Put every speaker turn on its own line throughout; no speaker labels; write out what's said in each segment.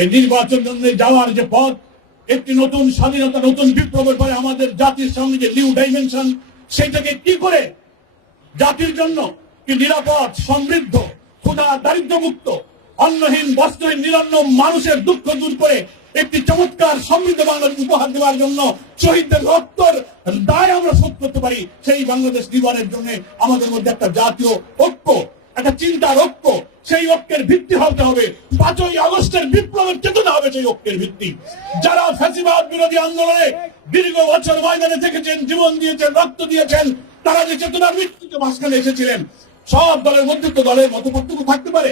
এই নির্বাচন যাওয়ার যে পথ, একটি নতুন স্বাধীনতা, নতুন বিপ্লবের পরে আমাদের জাতির সামনে যে নিউ ডাইমেনশন কি করে জাতির জন্য কি নিরাপদ, সমৃদ্ধ অন্নহীন, বস্ত্রহীন নিরন্ন মানুষের দুঃখ দূর করে একটি চমৎকার সমৃদ্ধ বাংলাদেশ উপহার দেওয়ার জন্য শহীদদের রক্তর দায় আমরা শোধ করতে পারি। সেই বাংলাদেশ নির্মাণের জন্য আমাদের মধ্যে একটা জাতীয় ঐক্য, একটা চিন্তার ঐক্য, সেই ঐক্যের ভিত্তি হতে হবে। পাঁচই আগস্টের বিপ্লবের চেতনা হবে সেই ঐক্যের ভিত্তি। যারা ফ্যাসিবাদ বিরোধী আন্দোলনে দীর্ঘ বছর ময়দানে থেকেছেন, জীবন দিয়েছেন, রক্ত দিয়েছেন, তারা যে চেতনার মৃত্যুকে মাঝখানে এসেছিলেন, সব দলের মধ্যে তো দলের মত পার্থক্য থাকতে পারে।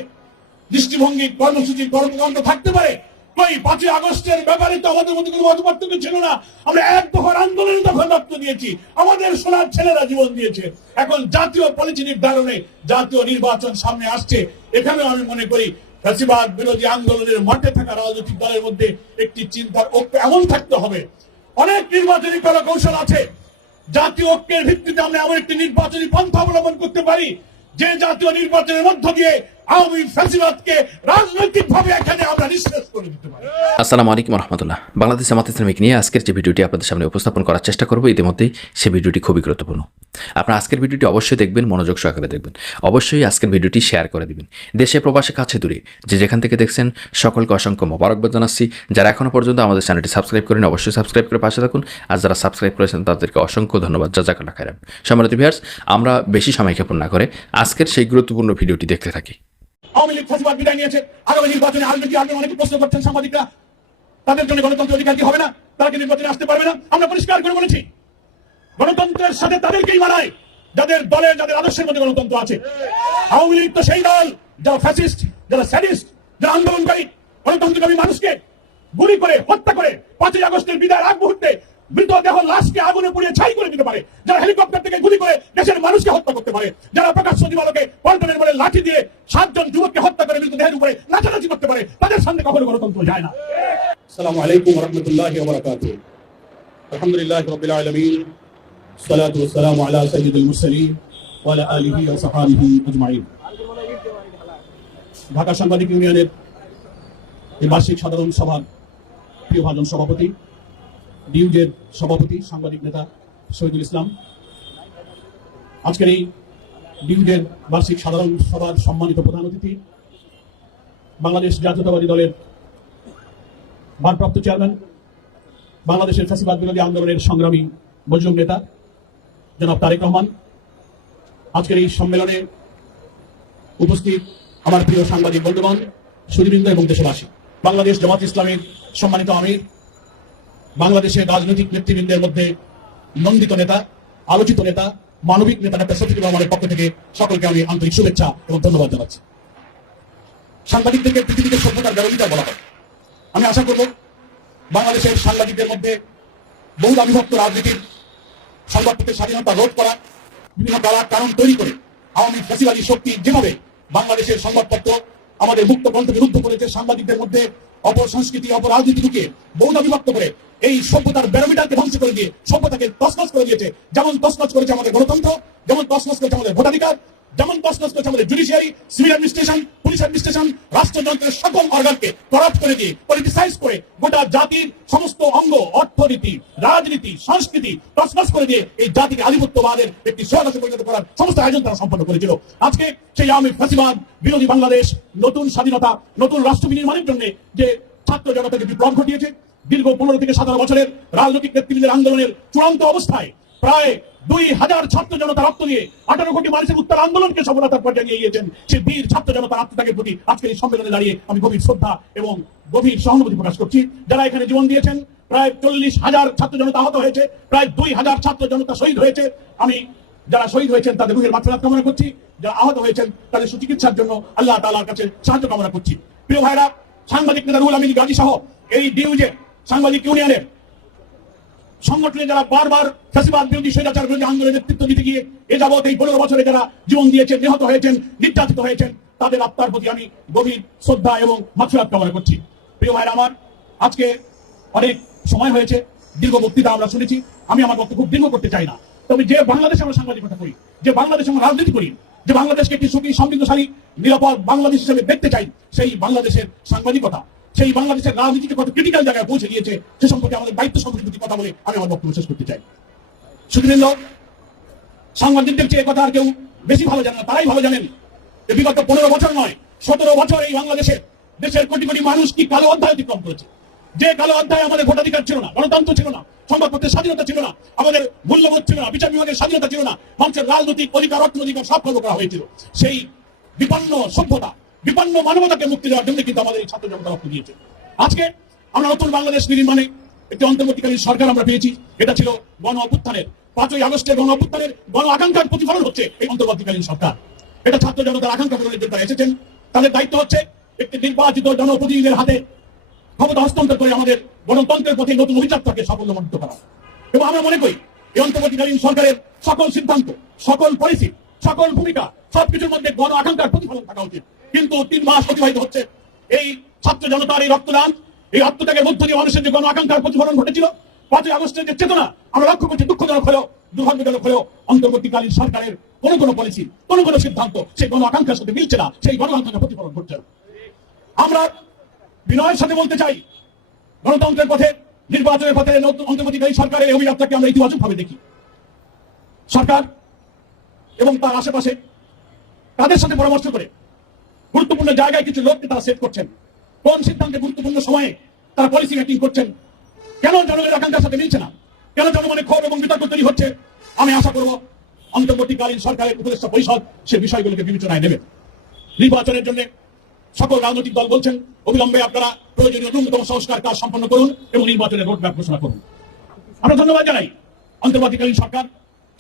দৃষ্টিভঙ্গি, কর্মসূচি, কর্মকাণ্ড থাকতে পারে। কই পাঁচই আগস্টের ব্যাপারে তো আমাদের মধ্যে কোনো মত পার্থক্য ছিল না। আমরা এক দফার আন্দোলনে তখন রক্ত দিয়েছি। আমাদের সোনার ছেলেরা জীবন দিয়েছে। এখন জাতীয় পলিসি নির্ধারণে জাতীয় নির্বাচন সামনে আসছে। এখানেও আমি মনে করি ফ্যাসিবাদ বিরোধী আন্দোলনের মাঠে থাকা রাজনৈতিক দলের মধ্যে একটি চিন্তার ঐক্য এমন থাকতে হবে। অনেক নির্বাচনী কলা কৌশল আছে। জাতীয় ঐক্যের ভিত্তিতে আমরা এমন একটি নির্বাচনী পন্থা অবলম্বন করতে পারি, যে জাতীয় নির্বাচনের মধ্য দিয়ে আওয়ামী ফ্যাসিবাদকে রাজনৈতিক ভাবে এখানে আমরা নিঃশেষ করে দিতে পারি।
আসসালামু আলাইকুম রহমতুল্লাহ। বাংলাদেশ জামাত ইসলামিক নিয়ে আজকের যে ভিডিওটি আপনাদের সামনে উপস্থাপন করার চেষ্টা করব, ইতিমধ্যেই সে ভিডিওটি খুবই গুরুত্বপূর্ণ। আপনারা আজকের ভিডিওটি অবশ্যই দেখবেন, মনোযোগ সহকারে দেখবেন। অবশ্যই আজকের ভিডিওটি শেয়ার করে দিবেন। দেশে প্রবাসে কাছে দূরে, যে যেখান থেকে দেখছেন, সকলকে অসংখ্য মোবারকবাদ জানাচ্ছি। যারা এখনও পর্যন্ত আমাদের চ্যানেলটি সাবস্ক্রাইব করেন অবশ্যই সাবস্ক্রাইব করে পাশে থাকুন। আর যারা সাবস্ক্রাইব করেছেন, তাদেরকে অসংখ্য ধন্যবাদ। জাজাকাল্লা খাইরান সম্মানিত ভিউয়ার্স, আমরা বেশি সময় ক্ষেপণ না করে আজকের সেই গুরুত্বপূর্ণ ভিডিওটি দেখতে থাকি।
আওয়ামী লীগ ফ্যাসিবাদ বিদায় নিয়েছে। আগামী নির্বাচনে আসবে কি আসবে অনেকে প্রশ্ন করছেন সাংবাদিকরা। তাদের জন্য গণতন্ত্র অধিকার কি হবে না? তারা কি নির্বাচনে আসতে পারবে না? আমরা পরিষ্কার করে বলেছি। গণতন্ত্রের সাথে তাদেরকেই মানায় যাদের দলে, যাদের আদর্শের মধ্যে গণতন্ত্র আছে। আওয়ামী লীগ তো সেই দল, যারা ফ্যাসিস্ট যারা স্যাডিস্ট যারা আন্দোলনকারী গণতন্ত্রকামী মানুষকে গুলি করে, হত্যা করে, পাঁচই আগস্টের বিদায়ের আগ মুহূর্তে মৃতদেহ লাশকে আগুনে পুড়িয়ে ছাই করে দিতে পারে। যারা হেলিকপ্টার থেকে গুলি করে দেশের মানুষকে হত্যা করতে পারে। যারা প্রকাশ্য দিবালোকে পল্টনের বলে লাঠি দিয়ে সাতজন যুবককে হত্যা করে মৃতদেহের উপরে নাচানাচি করতে পারে, তাদের সামনে কখনো গণতন্ত্র যায় না। আসসালামু আলাইকুম রহমতুল্লাহি আলহামদুলিল্লাহ রাব্বিল আলামিন। আলা সাইয়্যিদিল মুরসালিন ওয়া আলা আলিহি ওয়া সাহবিহি আজমাইন ঢাকা সাংবাদিক ইউনিয়নের এই বার্ষিক সাধারণ সভার প্রিয় ভাজন সভাপতি ডিউজের সভাপতি, সাংবাদিক নেতা শহীদুল ইসলাম। আজকের এই ডিউজের বার্ষিক সাধারণ সভার সম্মানিত প্রধান অতিথি বাংলাদেশ জাতীয়তাবাদী দলের ভারপ্রাপ্ত চেয়ারম্যান, বাংলাদেশের ফ্যাসিবাদ বিরোধী আন্দোলনের সংগ্রামী মজলুম নেতা জনাব তারেক রহমান, আজকের এই সম্মেলনে উপস্থিত আমার প্রিয় সাংবাদিক বন্ধুগণ সুদীবৃন্দ এবং দেশবাসী। বাংলাদেশ জামাত ইসলামের সম্মানিত আমির, বাংলাদেশের রাজনৈতিক নেতৃবৃন্দের মধ্যে নন্দিত নেতা, আলোচিত নেতা, মানবিক নেতা ডাক্তার সত্যজিৎ রহমানের পক্ষ থেকে সকলকে আমি আন্তরিক শুভেচ্ছা এবং ধন্যবাদ জানাচ্ছি। সাংবাদিকদেরকে পৃথিবীতে সভ্যতার ব্যবহৃত বলা হয়। আমি আশা করব বাংলাদেশের সাংবাদিকদের মধ্যে বহু বিভক্ত রাজনীতির সংবাদপত্রের স্বাধীনতা রোধ করা বিভিন্ন গালার কারণ তৈরি করে আওয়ামী ফ্যাসিবাদী শক্তি যেভাবে বাংলাদেশের সংবাদপত্র আমাদের মুক্ত গ্রন্থ বিরুদ্ধ করেছে, সাংবাদিকদের মধ্যে অপসংস্কৃতি অপরাজনীতি ঢুকে বহুদা বিভক্ত করে এই সভ্যতার ব্যারোমিটারকে ধ্বংস করে দিয়ে সভ্যতাকে তসনস করে দিয়েছে। যেমন তসনস করেছে আমাদের গণতন্ত্র, যেমন তসনস করেছে আমাদের ভোটাধিকার, যেমন তসনস করেছে আমাদের judiciary civil administration police administration রাষ্ট্রযন্ত্রের সকল অর্গানকে করাপ্ট করে দিয়ে পলিটিসাইজ করে গোটা জাতির সমস্ত অঙ্গ, অর্থনীতি, রাজনীতি, সংস্কৃতি করে দিয়ে এই জাতিকে আধিপত্যবাদের একটি পরিণত করার সমস্ত আয়োজন তারা সম্পন্ন করেছিল। আজকে সেই ফ্যাসিবাদ বিরোধী বাংলাদেশ নতুন স্বাধীনতা, নতুন রাষ্ট্র বিনির্মাণের জন্য যে ছাত্র বিপ্লব ঘটিয়েছে, দীর্ঘ পনেরো থেকে সতেরো বছরের রাজনৈতিক নেতৃবৃন্দের আন্দোলনের চূড়ান্ত অবস্থায় প্রায় দুই হাজার ছাত্র জনতা রক্ত দিয়ে আঠারো কোটি মানুষের উত্তর আন্দোলনকে সফলতার পর্যায়ে নিয়ে গিয়েছেন সেই বীর ছাত্র জনতার আত্মত্যাগের প্রতি আজকের এই সম্মেলনে দাঁড়িয়ে আমি গভীর শ্রদ্ধা এবং গভীর সহানুভূতি প্রকাশ করছি। যারা এখানে জীবন দিয়েছেন, প্রায় চল্লিশ হাজার ছাত্র জনতা আহত হয়েছে, প্রায় দুই হাজার ছাত্র জনতা শহীদ হয়েছে। আমি যারা শহীদ হয়েছেন, তাদের রুহের মাত্রা কামনা করছি। যারা আহত হয়েছেন, তাদের সুচিকিৎসার জন্য আল্লাহ তালার কাছে সাহায্য কামনা করছি। প্রিয় ভাইরা, সাংবাদিক নেতা রুহুল আমিন গাজী সহ এই ডিউজে সাংবাদিক ইউনিয়নের সংগঠনে যারা বারবার ফ্যাসিবাদ বিরোধী স্বৈরাচার বিরোধী আন্দোলনের নেতৃত্ব দিতে গিয়ে এ যাবৎ এই পনেরো বছরে যারা জীবন দিয়েছেন, নিহত হয়েছেন, নির্যাতিত হয়েছেন, তাদের আত্মার প্রতি আমি গভীর শ্রদ্ধা এবং মাছুরাত কামনা করছি। প্রিয় ভাইরা আমার, আজকে অনেক সময় হয়েছে, দীর্ঘ বক্তৃতা আমরা শুনেছি, আমি আমার বক্তব্য খুব দীর্ঘ করতে চাই না। তবে যে বাংলাদেশে আমরা সাংবাদিকতা করি যে বাংলাদেশে আমরা রাজনীতি করি, যে বাংলাদেশকে একটি সুখী, সমৃদ্ধশালী, নিরাপদ বাংলাদেশ হিসেবে দেখতে চাই, সেই বাংলাদেশের সাংবাদিকতা। সেই বাংলাদেশের রাজনীতিকে কত ক্রিটিক্যাল জায়গায় পৌঁছে গিয়েছে সে সম্পর্কে আমাদের দায়িত্ব সম্পর্কে কথা বলে, আমি আমার বক্তব্য শেষ করতে চাই। সুধীরেন্দ্র সাংবাদিকদের চেয়ে কথা আর কেউ বেশি ভালো জানে তারাই ভালো জানেন যে বিগত পনেরো বছর নয়, সতেরো বছর এই বাংলাদেশে দেশের কোটি কোটি মানুষ কি কালো অধ্যায় অতিক্রম করেছে? যে কালো অধ্যায় আমাদের ভোটাধিকার ছিল না, গণতন্ত্র ছিল না, সংবাদপত্রের স্বাধীনতা ছিল না, আমাদের মূল্যবোধ ছিল না, বিচার বিভাগের স্বাধীনতা ছিল না, মানুষের রাজনৈতিক অধিকার অর্থ অধিকার সব খর্ব করা হয়েছিল। সেই বিপন্ন সভ্যতা বিপন্ন মানবতাকে মুক্তি দেওয়ার জন্য কিন্তু আমাদের এই ছাত্র জনতা রক্ত দিয়েছে আজকে আমরা নতুন বাংলাদেশ নির্মাণে একটি অন্তর্বর্তীকালীন সরকার আমরা পেয়েছি, এটা ছিল গণ অভ্যুত্থানের, পাঁচই আগস্টের গণ অভ্যুত্থানের গণ আকাঙ্ক্ষার প্রতিফলন হচ্ছে এই অন্তর্বর্তীকালীন সরকার। এটা ছাত্র জনতার আকাঙ্ক্ষা পূরণের জন্য এসেছেন। তাদের দায়িত্ব হচ্ছে একটি নির্বাচিত জনপ্রতিনিধিদের হাতে ক্ষমতা হস্তান্তর করে আমাদের গণতন্ত্রের প্রতি নতুন অভিযাত্রাকে সাফল্যমণ্ডিত করা। এবং আমরা মনে করি, এই অন্তর্বর্তীকালীন সরকারের সকল সিদ্ধান্ত, সকল পলিসি, সকল ভূমিকা, সবকিছুর মধ্যে গণ আকাঙ্ক্ষার প্রতিফলন থাকা উচিত। কিন্তু তিন মাস অতিবাহিত হচ্ছে। এই ছাত্র জনতার এই রক্তদান, এই আত্মত্যাগের মধ্য দিয়ে মানুষের যে গণ আকাঙ্ক্ষার প্রতিফলন ঘটেছিল, পাঁচই আগস্টের যে চেতনা, আমরা লক্ষ্য করছি দুঃখজনক হলেও, দুর্ভাগ্যজনক হলেও অন্তর্বর্তীকালীন সরকারের কোনো কোনো পলিসি কোনো কোনো সিদ্ধান্ত সেই গণ আকাঙ্ক্ষার সাথে মিলছে না, সেই গণ আকাঙ্ক্ষার প্রতিফলন ঘটছে না। আমরা বিনয়ের সাথে বলতে চাই, গণতন্ত্রের পথে, নির্বাচনের পথে অন্তর্বর্তীকালীন সরকারের এই অভিযাত্রাকে আমরা ইতিবাচক ভাবে দেখি। সরকার এবং তার আশেপাশে তাদের সাথে পরামর্শ করে গুরুত্বপূর্ণ জায়গায় কিছু লোককে তারা সেট করছেন। কোন সিদ্ধান্তে গুরুত্বপূর্ণ সময়ে তারা পলিসি মেকিং করছেন? কেন জনগণের আকাঙ্ক্ষার সাথে মিলছে না? কেন জনগণের ক্ষোভ এবং বিতর্ক তৈরি হচ্ছে? আমি আশা করব অন্তর্বর্তীকালীন সরকারের উপদেষ্টা পরিষদ সে বিষয়গুলোকে বিবেচনায় নেবে। নির্বাচনের জন্য সকল রাজনৈতিক দল বলছেন, অবিলম্বে আপনারা প্রয়োজনীয় ন্যূনতম সংস্কার কাজ সম্পন্ন করুন এবং নির্বাচনের রোডম্যাপ ঘোষণা করুন। আমরা ধন্যবাদ জানাই অন্তর্বর্তীকালীন সরকার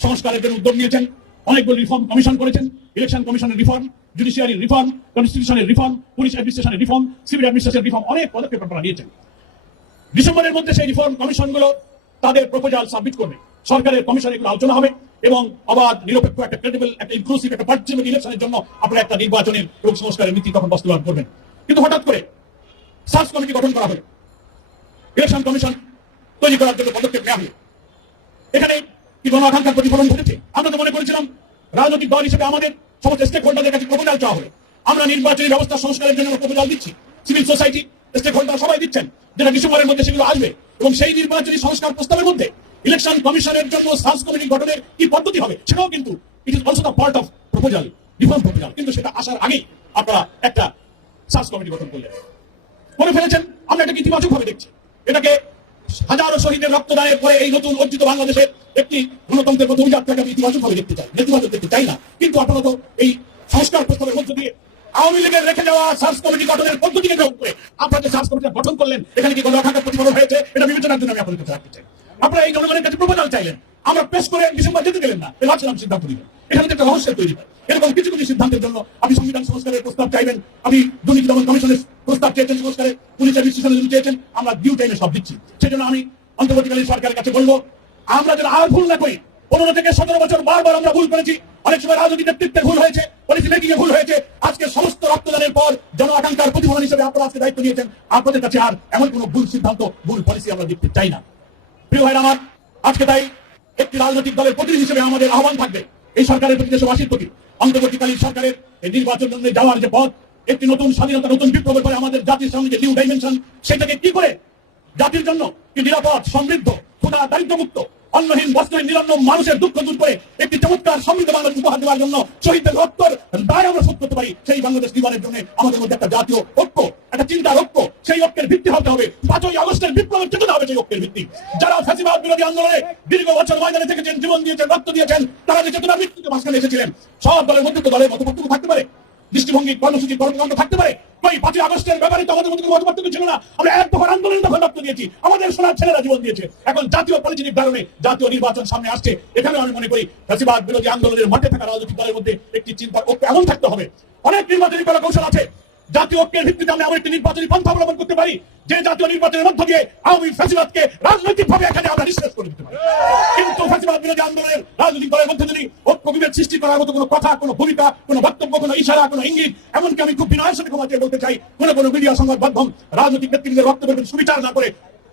সংস্কারের জন্য উদ্যোগ নিয়েছেন, অনেকগুলো রিফর্ম কমিশন করেছেন ইলেকশন কমিশনের রিফর্ম জুডিশিয়ারি রিফর্ম কনস্টিটিউশনের রিফর্ম পুলিশ অ্যাডমিনিস্ট্রেশনের রিফর্ম সিভিল অ্যাডমিনিস্ট্রেশন রিফর্ম অনেক পদক্ষেপ আপনারা নিয়েছেন। ডিসেম্বরের মধ্যে সেই রিফর্ম কমিশনগুলো তাদের প্রপোজাল সাবমিট করবে। সরকারের কমিশনে এগুলো আলোচনা হবে এবং অবাধ, নিরপেক্ষ একটা ক্রেডিবল একটা ইনক্লুসিভ একটা পার্টিসিপেট ইলেকশনের জন্য আপনারা একটা নির্বাচনের এবং সংস্কারের নীতি তখন বাস্তবায়ন করবেন। কিন্তু হঠাৎ করে সার্চ কমিটি গঠন করা হলো। ইলেকশন কমিশন তৈরি করার জন্য পদক্ষেপ নেওয়া হলো। এখানে কি গণ আকাঙ্ক্ষার প্রতিফলন ঘটেছে? আমরা তো মনে করেছিলাম রাজনৈতিক দল হিসেবে আমাদের সমস্ত স্টেক হোল্ডারদের কাছে প্রপোজাল চাওয়া হবে আমরা নির্বাচনী ব্যবস্থা সংস্কারের জন্য প্রপোজাল দিচ্ছি। সিভিল সোসাইটি স্টেক হোল্ডার সবাই দিচ্ছেন, যেটা ডিসেম্বরের মধ্যে সেগুলো আসবে। এবং সেই নির্বাচনী সংস্কার প্রস্তাবের মধ্যে ইলেকশন কমিশনের জন্য সার্চ কমিটি গঠনের কি পদ্ধতি হবে, সেটাও কিন্তু it is also the part of proposal reform proposal কিন্তু সেটা আসার আগেই আপনারা একটা সার্চ কমিটি গঠন করলেন। করে ফেলেছেন, আমরা এটাকে ইতিবাচক ভাবে দেখছি। এটাকে হাজারো শহীদের রক্তদানের পরে এই নতুন অর্জিত বাংলাদেশের একটি গণতন্ত্রের প্রথম যাত্রাকে আমি ইতিবাচক ভাবে দেখতে চাই। নেতিবাচক দেখতে চাই না। কিন্তু আপাতত এই সংস্কার প্রস্তাবের মধ্য দিয়ে আওয়ামী লীগের রেখে যাওয়া সার্চ কমিটি গঠনের পদ্ধতিকে গ্রহণ করে আপনারা যে সার্চ কমিটি গঠন করলেন, এখানে কি কোনো আকাঙ্ক্ষার প্রতিফলন হয়েছে? এটা বিবেচনার জন্য আমি আপনাদের কাছে রাখতে চাই। আপনারা এই জনগণের কাছে প্রপোজাল চাইলেন। আমরা পেশ করে ডিসেম্বর যেতে গেলেন না। ভাবছিলাম সিদ্ধান্ত নিবেন এখানে একটা রহস্যের তৈরি। এরকম কিছু কিছু সিদ্ধান্তের জন্য আপনি সংবিধান সংস্কারের প্রস্তাব চাইবেন, আপনি দুর্নীতি দমন কমিশনের প্রস্তাব চেয়েছেন সংস্কারের পুলিশ অ্যাডমিনিস্ট্রেশনের জন্য চেয়েছেন, আমরা ডিউ টাইমে সব দিচ্ছি। সেজন্য আমি অন্তর্বর্তীকালীন সরকারের কাছে বলব, আমরা যেন আর ভুল না করি। পনেরো থেকে সতেরো বছর বারবার আমরা ভুল করেছি। অনেক সময় রাজনৈতিক নেতৃত্বে ভুল হয়েছে পলিসি মেকিং ভুল হয়েছে। আজকে সমস্ত রক্তদানের পর জন আকাঙ্ক্ষার প্রতিফলন হিসেবে আপনারা আজকে দায়িত্ব নিয়েছেন। আপনাদের কাছে আর এমন কোনো ভুল সিদ্ধান্ত, ভুল পলিসি আমরা দেখতে চাই না। প্রিয় ভাইরা আমার, আজকে তাই একটি রাজনৈতিক দলের প্রতিনিধি হিসেবে আমাদের আহ্বান থাকবে। এই সরকারের প্রতি দেশবাসীর প্রতি অন্তর্বর্তীকালীন সরকারের এই নির্বাচন যাওয়ার যে পথ, একটি নতুন স্বাধীনতা, নতুন বিপ্লবের পরে আমাদের জাতির সঙ্গে যে নিউ ডাইমেনশন সেটাকে কি করে? জাতির জন্য কি নিরাপদ, সমৃদ্ধ, ক্ষুধা দারিদ্রমুক্ত অন্নহীন বস্ত্রহীন নিরন্ন মানুষের দুঃখ দূর করে একটি চমৎকার সমৃদ্ধ বাংলাদেশ উপহার দেওয়ার জন্য শহীদদের রক্তর দায় আমরা শোধ করতে পারি। সেই বাংলাদেশ নির্মাণের জন্য আমাদের মধ্যে একটা জাতীয় ঐক্য, একটা চিন্তার ঐক্য, সেই ঐক্যের ভিত্তি হতে হবে। পাঁচই আগস্টের বিপ্লবের চেতনা হবে সেই ঐক্যের ভিত্তি। যারা ফ্যাসিবাদ বিরোধী আন্দোলনে দীর্ঘ বছর ময়দানে থেকেছেন, জীবন দিয়েছেন, রক্ত দিয়েছেন, তারা যে চেতনা মৃত্যুকে মাঝখানে এসেছিলেন, সব দলের মধ্যে তো দলের মতপার্থক্য থাকতে পারে। দৃষ্টিভঙ্গি, কর্মসূচি কর্মকাণ্ড থাকতে পারে। ওই পাঁচই আগস্টের ব্যাপারে তো আমাদের মধ্যে কোনো মতপার্থক্য ছিল না। আমরা এক দফার আন্দোলন তখন রক্ত দিয়েছি আমাদের সোনার ছেলেরা জীবন দিয়েছে। এখন জাতীয় পলিটিক কারণে জাতীয় নির্বাচন সামনে আসছে। এখানে আমি মনে করি ফ্যাসিবাদ বিরোধী আন্দোলনের মাঠে থাকা রাজনৈতিক দলের মধ্যে একটি চিন্তা এমন থাকতে হবে। অনেক নির্বাচনী কলা কৌশল আছে। জাতীয় ঐক্যের ভিত্তিতে আমরা এমন একটি নির্বাচনী পন্থা অবলম্বন করতে পারি। যে জাতীয় নির্বাচনের মধ্য দিয়ে আওয়ামী ফ্যাসিবাদকে রাজনৈতিক ভাবে এখানে আমরা নিঃশেষ করে দিতে পারি। কিন্তু ফ্যাসিবাদ বিরোধী আন্দোলনের রাজনৈতিক দলের মধ্যে যদি ঐক্য বিভেদ সৃষ্টি করার মতো কোনো কথা, কোনো ভূমিকা, কোনো বক্তব্য, কোনো ইশারা, কোনো ইঙ্গিত, এমনকি আমি খুব বিনয়ের সাথে ক্ষমা বলতে চাই, কোনো কোনো মিডিয়া সংবাদ মাধ্যম রাজনৈতিক ব্যক্তিদের বক্তব্যের সুবিচার না করে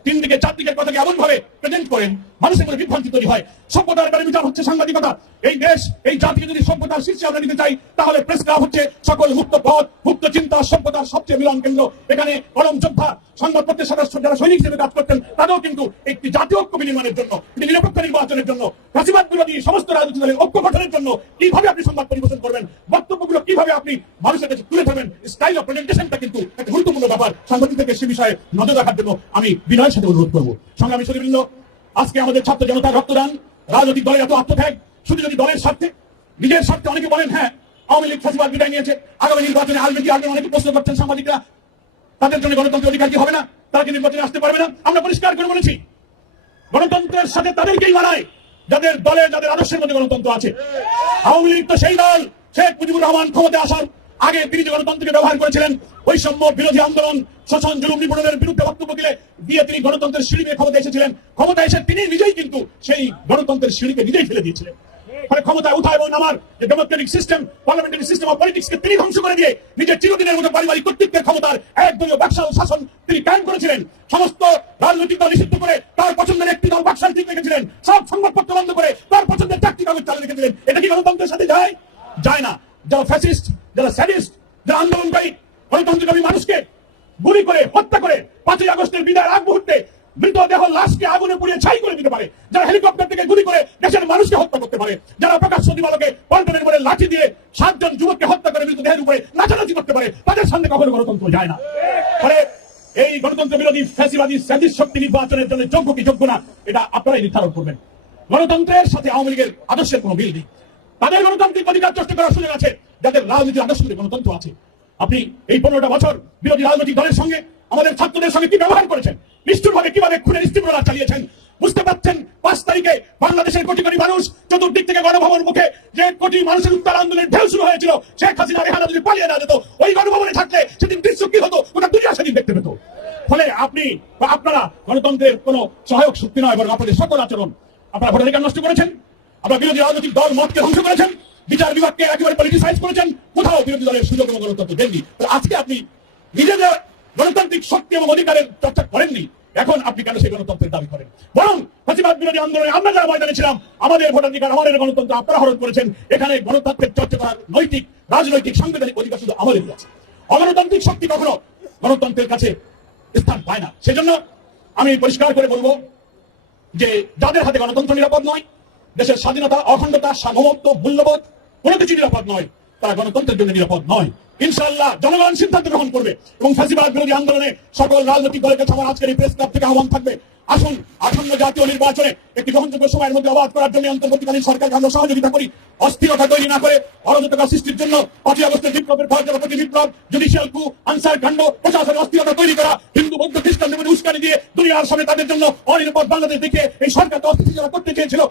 তিন দিকে চার দিকের কথাকে এমন ভাবে প্রেজেন্ট করেন মানুষের মধ্যে বিভ্রান্তি তৈরি হয়। সভ্যতার কারণে বিচার হচ্ছে সাংবাদিকতা। এই দেশ, এই জাতিকে যদি সভ্যতার শীর্ষে আমরা নিতে চাই, তাহলে প্রেস ক্লাব হচ্ছে সকল মুক্ত পথ, মুক্ত চিন্তা সভ্যতার সবচেয়ে মিলন কেন্দ্র। এখানে কলম যোদ্ধা, সংবাদপত্রের সদস্য যারা সৈনিক হিসেবে কাজ করতেন, তারাও কিন্তু একটি জাতীয় ঐক্য বিনির্মাণের জন্য, একটি নিরপেক্ষ নির্বাচনের জন্য ফাঁসিবাদ বিরোধী সমস্ত রাজনৈতিক দলের ঐক্য গঠনের জন্য কীভাবে আপনি সংবাদ পরিবেশন করবেন, বক্তব্যগুলো কীভাবে আপনি মানুষের কাছে তুলে ধরবেন স্টাইল অফ প্রেজেন্টেশনটা কিন্তু একটা গুরুত্বপূর্ণ ব্যাপার। সাংবাদিকদেরকে সে বিষয়ে নজর রাখার জন্য আমি বিনয়ের সাথে অনুরোধ করব। সংগ্রামী শরীরবৃন্দ আজকে আমাদের ছাত্র জনতার রক্তদান, রাজনৈতিক দলের এত আত্মত্যাগ, শুধু যদি দলের স্বার্থে, নিজের স্বার্থে অনেকে বলেন হ্যাঁ আওয়ামী লীগ ফাঁসিবাদ বিদায় নিয়েছে, আগামী নির্বাচনে আসবে কি আসবে অনেকে প্রশ্ন করছেন সাংবাদিকরা। তাদের জন্য গণতন্ত্র অধিকার কি হবে না? তারা কি নির্বাচনে আসতে পারবে না? আমরা পরিষ্কার করে বলেছি, গণতন্ত্রের সাথে তাদেরকেই মানায় যাদের দলে, যাদের আদর্শের মধ্যে গণতন্ত্র আছে। আওয়ামী লীগ তো সেই দল, শেখ মুজিবুর রহমান ক্ষমতায় আসার আগে তিনি যে গণতন্ত্রকে ব্যবহার করেছিলেন, বৈষম্য বিরোধী আন্দোলন, শোষণ, জুলুম, নিপীড়নের বিরুদ্ধে বক্তব্য দিলে দিয়ে তিনি গণতন্ত্রের সিঁড়ি ক্ষমতা এসেছিলেন। ক্ষমতা এসে তিনি নিজেই কিন্তু সেই গণতন্ত্রের সিঁড়িকে নিজেই ফেলে দিয়েছিলেন। ফলে ক্ষমতায় উঠা এবং যে democratic system parliamentary system of পলিটিক্সকে তিনি ধ্বংস করে দিয়ে নিজের চিরদিনের মতো পারিবারিক কর্তৃত্বের ক্ষমতার একদলীয় শাসন তিনি কায়েম করেছিলেন। সমস্ত রাজনৈতিক দল নিষিদ্ধ করে তার পছন্দের একটি দল ঠিক রেখেছিলেন। সব সংবাদপত্র বন্ধ করে তার পছন্দের চারটি কাগজ চালু রেখেছিলেন এটা কি গণতন্ত্রের সাথে যায়? যায় না। যারা ফ্যাসিস্ট যারা স্যাডিস্ট যারা আন্দোলনকারী গণতন্ত্রকামী মানুষকে গুলি করে, হত্যা করে, পাঁচই আগস্টের বিদায়ের আগ মুহূর্তে মৃতদেহ লাশকে আগুনে পুড়িয়ে ছাই করে দিতে পারে, যারা হেলিকপ্টার থেকে গুলি করে দেশের মানুষকে হত্যা করতে পারে, যারা প্রকাশ্য দিবালকে পল্টনের মোড়ে লাঠি দিয়ে সাতজন যুবককে হত্যা করে মৃতদেহের উপরে নাচানাচি করতে পারে, তাদের সামনে কখনো গণতন্ত্র যায় না। ফলে এই গণতন্ত্র বিরোধী ফ্যাসিবাদী স্যাদিস শক্তি নির্বাচনের জন্য যোগ্য কি যোগ্য না, এটা আপনারাই নির্ধারণ করবেন। গণতন্ত্রের সাথে আওয়ামী লীগের আদর্শের কোনো মিল নেই। তাদের গণতান্ত্রিক অধিকার চেষ্টা করার সুযোগ আছে, যাদের রাজনীতির আদর্শের গণতন্ত্র আছে। আপনি এই পনেরোটা বছর বিরোধী রাজনৈতিক দলের সঙ্গে, আমাদের ছাত্রদের সঙ্গে কি ব্যবহার করেছেন? নিষ্ঠুরভাবে কীভাবে খুনের স্ত্রীরা চালিয়েছেন? বুঝতে পারছেন, পাঁচ তারিখে বাংলাদেশের কোটি কোটি মানুষ চতুর্দিক থেকে গণভবন মুখে যে কোটি মানুষের উত্তর আন্দোলনের ঢেউ শুরু হয়েছিল, শেখ হাসিনা রেহানা যদি পালিয়ে না যেত, ওই গণভবনে থাকলে সেদিন দৃশ্য কি হতো? ওটা দুনিয়া সেদিন দেখতে পেত। ফলে আপনি বা আপনারা গণতন্ত্রের কোন সহায়ক শক্তি নয়, বরং আপনাদের সকল আচরণ আপনারা ভোটাধিকার নষ্ট করেছেন। আপনারা বিরোধী রাজনৈতিক দল, মতকে ধ্বংস করেছেন, বিচার বিভাগকে একেবারে পলিটিসাইজ করেছেন, কোথাও বিরোধী দলের সুযোগ এবং গণতন্ত্র দেননি। আজকে আপনি নিজেদের গণতান্ত্রিক শক্তি এবং অধিকারের চর্চা করেননি। এখন আপনি কেন সেই গণতন্ত্রের দাবি করেন? বরং প্রতিবাদ বিরোধী আন্দোলনে আমরা যারা ময়দানে ছিলাম, আমাদের ভোটাধিকার, আমাদের গণতন্ত্র আপনারা হরণ করেছেন। এখানে গণতন্ত্রের চর্চা করার নৈতিক, রাজনৈতিক, সাংবিধানিক অধিকার শুধু আমাদেরই আছে অগণতান্ত্রিক শক্তি কখনো গণতন্ত্রের কাছে স্থান পায় না। সেজন্য আমি পরিষ্কার করে বলব যে যাদের হাতে গণতন্ত্র নিরাপদ নয় দেশের স্বাধীনতা, অখণ্ডতা, সার্বভৌমত্ব, মূল্যবোধ কোনো কিছু নিরাপদ নয়। তারা গণতন্ত্রের জন্য নিরাপদ নয়। ইনশাআল্লাহ জনগণ সিদ্ধান্ত গ্রহণ করবে এবং ফাঁসিবাদ বিরোধী আন্দোলনে সকল রাজনৈতিক দলের কাছে আমার আজকের এই প্রেস ক্লাব থেকে আহ্বান থাকবে। আসুন আসন্ন জাতীয় নির্বাচনে একটি গ্রহণযোগ্য সময়ের মধ্যে অবাধ করার জন্য অন্তর্বর্তীকালীন সরকারকে আমরা সহযোগিতা করি। অস্থিরতা তৈরি না করে অরাজকতা সৃষ্টির জন্য পাঁচই আগস্টের বিপ্লবের ভয় জনপতি বিপ্লব জুডিশিয়াল কু আনসার কাণ্ড, প্রশাসনের অস্থিরতা তৈরি করা, হিন্দু, বৌদ্ধ খ্রিস্টানদের উস্কানি দিয়ে দুনিয়ার সামনে তাদের জন্য অনিরাপদ বাংলাদেশ দেখে এই সরকার তো অস্থিতিশীলতা করতে চেয়েছিল।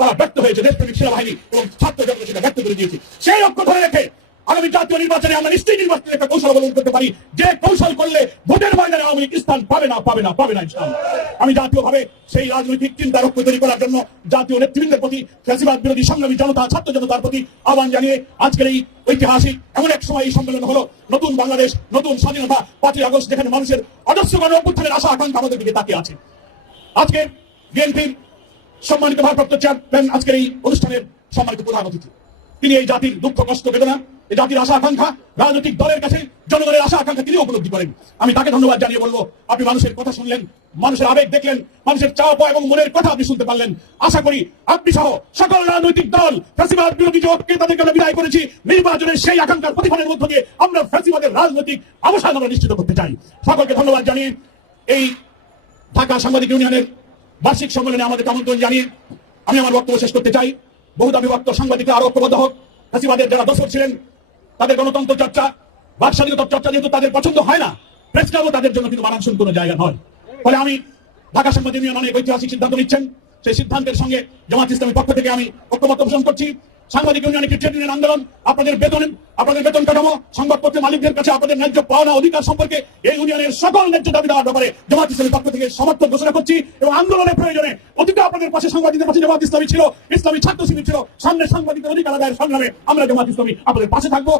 তারা ব্যর্থ হয়েছে দেশপ্রেমিক সেনাবাহিনী এবং ছাত্র জগৎ সেটা ব্যর্থ করে দিয়েছে। সেই লক্ষ্য ধরে রেখে আগামী জাতীয় নির্বাচনে আমরা নিশ্চয়ই নির্বাচনের একটা কৌশল অবলম্বন করতে পারি। যে কৌশল করলে ভোটের ময়দানে আওয়ামী লীগ স্থান পাবে না পাবে না পাবে না ইনশাআল্লাহ আমি জাতীয়ভাবে সেই রাজনৈতিক চিন্তা রক্ষ তৈরি করার জন্য জাতীয় নেতৃবৃন্দের প্রতি ফ্যাসিবাদ বিরোধী সংগ্রামী জনতা, ছাত্র জনতার প্রতি আহ্বান জানিয়ে আজকের এই ঐতিহাসিক এমন এক সময় এই সম্মেলন হলো, নতুন বাংলাদেশ, নতুন স্বাধীনতা, পাঁচই আগস্ট, যেখানে মানুষের আদর্শ গণ অভ্যুত্থানের আশা আকাঙ্ক্ষা আমাদের দিকে তাকিয়ে আছে। আজকে বিএনপির সম্মানিত ভারপ্রাপ্ত চেয়ারম্যান, আজকের এই অনুষ্ঠানের সম্মানিত প্রধান অতিথি। তিনি এই জাতির দুঃখ, কষ্ট, বেদনা, এই জাতির আশা, আকাঙ্ক্ষা, রাজনৈতিক দলের কাছে, জনগণের আশা, আকাঙ্ক্ষা তিনি উপলব্ধি করেন। আমি তাকে ধন্যবাদ জানিয়ে বলব, আপনি মানুষের কথা শুনলেন, মানুষের আবেগ দেখলেন, মানুষের পাওয়া এবং মনের কথা আপনি শুনতে পারলেন। আশা করি আপনি সহ সকল রাজনৈতিক দল, ফ্যাসিবাদ বিরোধী জোটকে তাদেরকে আমরা বিদায় করেছি, নির্বাচনের সেই আকাঙ্ক্ষার প্রতিফলনের মধ্য দিয়ে আমরা ফ্যাসিবাদের রাজনৈতিক অবসান আমরা নিশ্চিত করতে চাই। সকলকে ধন্যবাদ জানিয়ে এই ঢাকা সাংবাদিক ইউনিয়নের বার্ষিক সম্মেলনে আমাদের আমন্ত্রণ জানিয়ে আমি আমার বক্তব্য শেষ করতে চাই। বহু বিভক্ত সাংবাদিকরা আরও ঐক্যবদ্ধ হোক। ফাঁসিবাদের যারা দোষর ছিলেন, তাদের গণতন্ত্র চর্চা বাক স্বাধীনতা চর্চা যেহেতু তাদের পছন্দ হয় না প্রেস ক্লাবও তাদের জন্য কিন্তু মানানসুন কোনো জায়গা নয়। ফলে আমি ঢাকা সাংবাদিক ইউনিয়ন অনেক ঐতিহাসিক সিদ্ধান্ত নিচ্ছেন। সেই সিদ্ধান্তের সঙ্গে জামাত ইসলামের পক্ষ থেকে আমি ঐক্যমত পোষণ করছি। সাংবাদিক ইউনিয়ন ট্রেড ইউনিয়ন আন্দোলন, আপনাদের বেতন আপনাদের বেতন কাঠামো সংবাদপত্রের মালিকদের কাছে আপনাদের ন্যায্য পাওনা অধিকার সম্পর্কে এই ইউনিয়নের সকল ন্যায্য দাবি দেওয়ার ব্যাপারে জামাত ইসলামের পক্ষ থেকে সমর্থন ঘোষণা করছি এবং আন্দোলনের প্রয়োজনে অধিকার আপনাদের পাশে সাংবাদিকদের পাশে জামাত ইসলামী ছিল, ইসলামী ছাত্র শিবির ছিল, সামনে সাংবাদিকদের অধিকার আদায়ের সংগ্রামে আমরা জামাত ইসলামী আপনাদের পাশে থাকব।